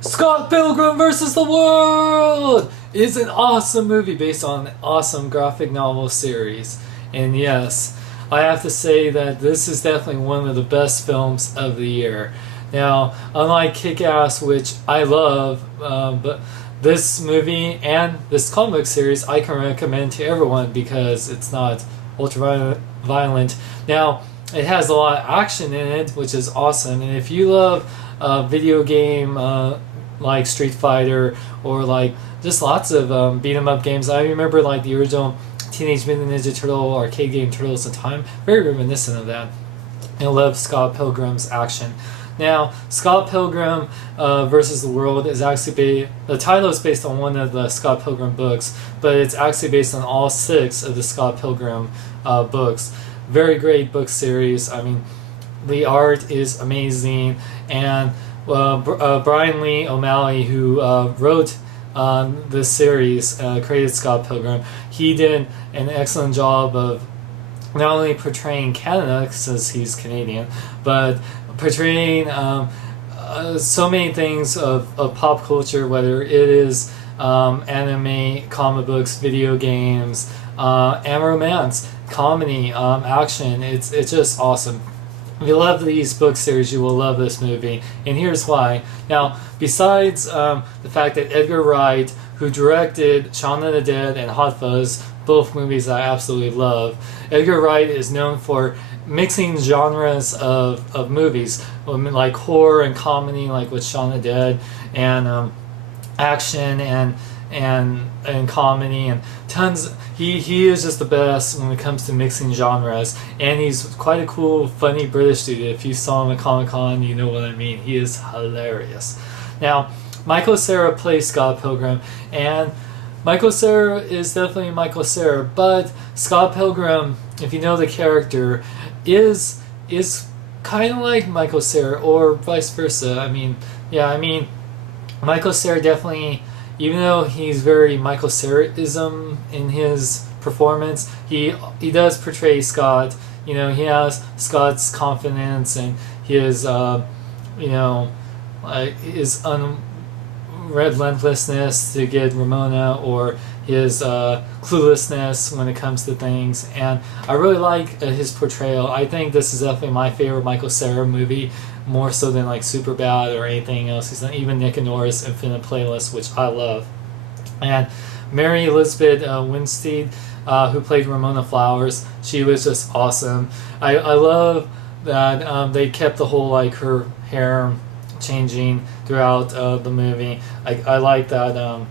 Scott Pilgrim versus the World is an awesome movie based on an awesome graphic novel series. And yes, I have to say that this is definitely one of the best films of the year. Now, unlike Kick-Ass, which I love, but this movie and this comic book series I can recommend to everyone because it's not ultra violent. Now, it has a lot of action in it, which is awesome. And if you love video game like Street Fighter or like just lots of beat 'em up games, I remember like the original Teenage Mutant Ninja Turtle arcade game Turtles in Time, very reminiscent of that. I love Scott Pilgrim's action. Now, Scott Pilgrim versus the World is actually the title is based on one of the Scott Pilgrim books, but it's actually based on all 6 of the Scott Pilgrim books. Very great book series. I mean, the art is amazing, and Brian Lee O'Malley, who wrote this series, created Scott Pilgrim. He did an excellent job of not only portraying Canada, since he's Canadian, but portraying so many things of pop culture, whether it is anime, comic books, video games, and romance, comedy, action. It's just awesome. If you love these book series, you will love this movie, and here's why. Now, besides the fact that Edgar Wright, who directed Shaun of the Dead and Hot Fuzz, both movies I absolutely love, Edgar Wright is known for mixing genres of movies, like horror and comedy, like with Shaun of the Dead, and action and comedy and tons. He is just the best when it comes to mixing genres, and he's quite a cool, funny British dude. If you saw him at Comic-Con, you know what I mean. He is hilarious. Now, Michael Cera plays Scott Pilgrim, and Michael Cera is definitely Michael Cera, but Scott Pilgrim, if you know the character, is kind of like Michael Cera, or vice versa. I mean, Michael Cera definitely, even though he's very Michael Cera-ism in his performance, he does portray Scott. You know, he has Scott's confidence and his his relentlessness to get Ramona, or his cluelessness when it comes to things, and I really like his portrayal. I think this is definitely my favorite Michael Cera movie, more so than like Superbad or anything else. He's not even Nick and Nora's Infinite Playlist, which I love. And Mary Elizabeth Winstead, who played Ramona Flowers, she was just awesome. I love that they kept the whole like her hair changing throughout the movie. I like that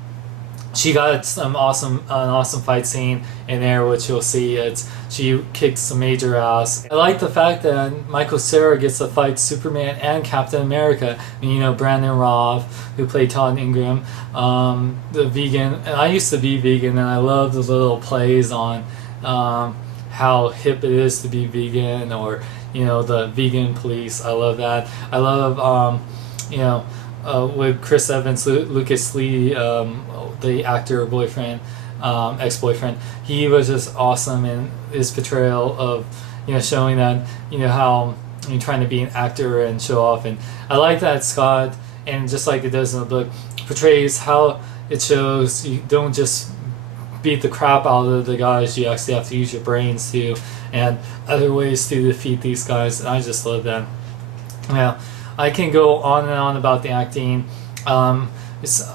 she got an awesome fight scene in there, which you'll see. She kicks some major ass. I like the fact that Michael Cera gets to fight Superman and Captain America. I mean, you know, Brandon Routh, who played Todd Ingram, the vegan. And I used to be vegan, and I love the little plays on how hip it is to be vegan, or you know, the vegan police. I love that. I love with Chris Evans, Lucas Lee, the actor boyfriend, ex-boyfriend, he was just awesome in his portrayal of, you know, showing that, you know, how you're trying to be an actor and show off. And I like that Scott, and just like it does in the book, portrays how it shows you don't just beat the crap out of the guys, you actually have to use your brains too, and other ways to defeat these guys, and I just love that. Now, I can go on and on about the acting.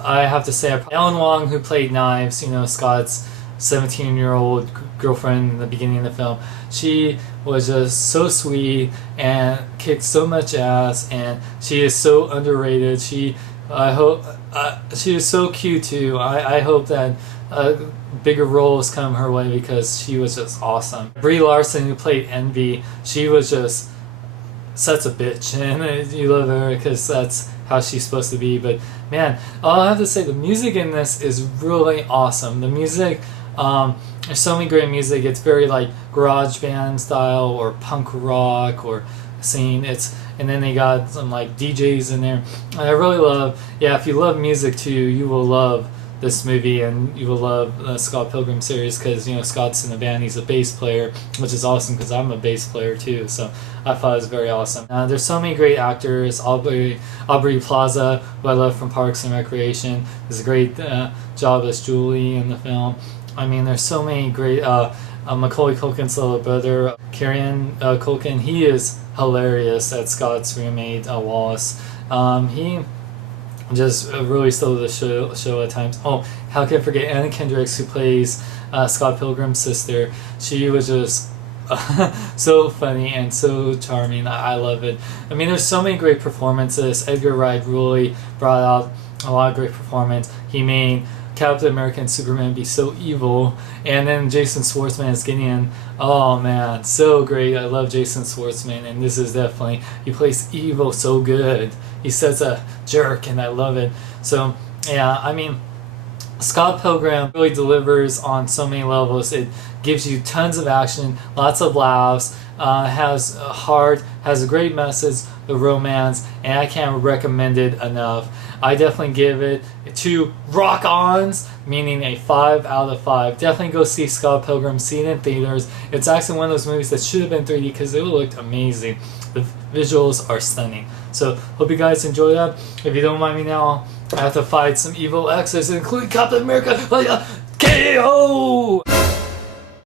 I have to say, Ellen Wong, who played Knives, you know, Scott's 17-year-old girlfriend in the beginning of the film, she was just so sweet and kicked so much ass, and she is so underrated. She is so cute too. I hope that bigger roles come her way, because she was just awesome. Brie Larson, who played Envy, she was just such a bitch, and you love her because that's how she's supposed to be. But man, I'll have to say the music in this is really awesome. The music, there's so many great music. It's very like garage band style or punk rock or scene. And then they got some like DJs in there. And I really love, if you love music too, you will love this movie, and you will love the Scott Pilgrim series because Scott's in the band. He's a bass player, which is awesome because I'm a bass player too. So I thought it was very awesome. There's so many great actors. Aubrey Plaza, who I love from Parks and Recreation, does a great job as Julie in the film. I mean, there's so many great. Macaulay Culkin's little brother, Kieran Culkin, he is hilarious at Scott's roommate, Wallace. He just really stole the show at times. Oh, how can I forget Anna Kendricks, who plays Scott Pilgrim's sister. She was just so funny and so charming. I love it. I mean, there's so many great performances. Edgar Wright really brought out a lot of great performance. He made Captain America and Superman be so evil, and then Jason Schwartzman as Gideon. Oh man, so great. I love Jason Schwartzman, and this is definitely, he plays evil so good. He's such a jerk, and I love it. So yeah, I mean, Scott Pilgrim really delivers on so many levels. It gives you tons of action, lots of laughs, has a heart, has a great message, the romance, and I can't recommend it enough. I definitely give it 2 rock-ons, meaning a 5 out of 5. Definitely go see Scott Pilgrim, see it in theaters. It's actually one of those movies that should have been 3D because it looked amazing. The visuals are stunning. So, hope you guys enjoy that. If you don't mind me now, I have to fight some evil exes, including Captain America. KO!